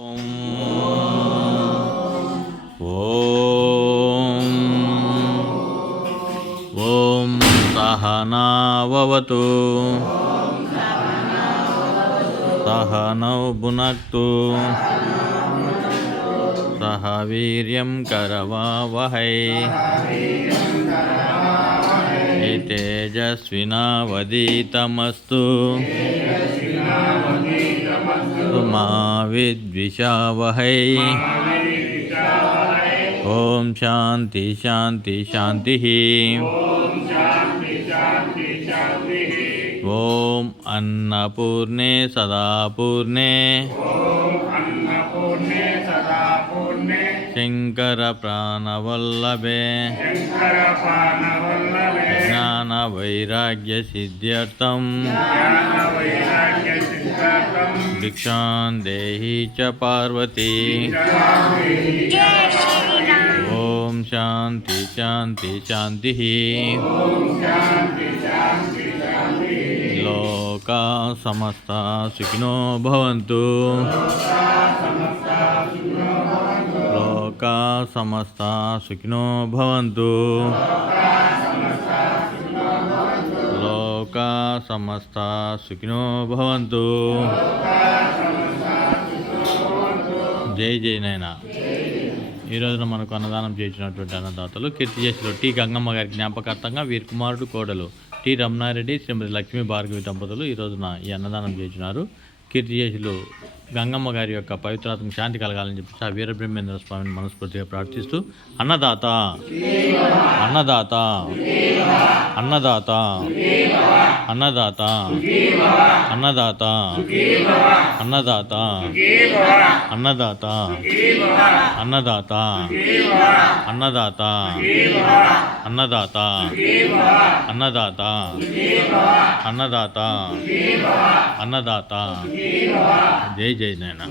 ఓం సహనావవతు సహనౌ భునక్తు సహ వీర్యం కరవావహై తేజస్వినావధీతమస్తు మా విద్విషావహై. ఓం శాంతి శాంతి శాంతి. ఓం అన్నపూర్ణే సదాపూర్ణే శంకర ప్రాణవల్లభే జ్ఞాన వైరాగ్య సిద్ధ్యర్థం భిక్షాం దేహి చ పార్వతీ. ఓం శాంతి శాంతి శాంతి. లోకా సమస్తా సుఖినో భవంతు. లోకా సమస్తా సుఖినో భవంతు. లోకా సమస్తా సుఖినో భవంతు. జై జై నైనా. ఈ రోజున మనకు అన్నదానం చేసినటువంటి అన్నదాతలు కీర్తిశేషులు టి గంగమ్మ గారి జ్ఞాపకార్థంగా వీరి కుమారుడు కోడలు టి రమణారెడ్డి శ్రీమతి లక్ష్మీ భార్గవి దంపతులు ఈ రోజున ఈ అన్నదానం చేసినారు. కీర్తిశేషులు గంగమ్మ గారి యొక్క పవిత్రాత్మక శాంతి కలగాలని చెప్పి ఆ వీరబ్రహ్మేంద్ర స్వామిని మనస్ఫూర్తిగా ప్రార్థిస్తూ అన్నదాత అన్నదాత అన్నదాత అన్నదాత అన్నదాత అన్నదాత అన్నదాత అన్నదాత అన్నదాత అన్నదాత అన్నదాత అన్నదాత అన్నదాత. జై జై నైనా.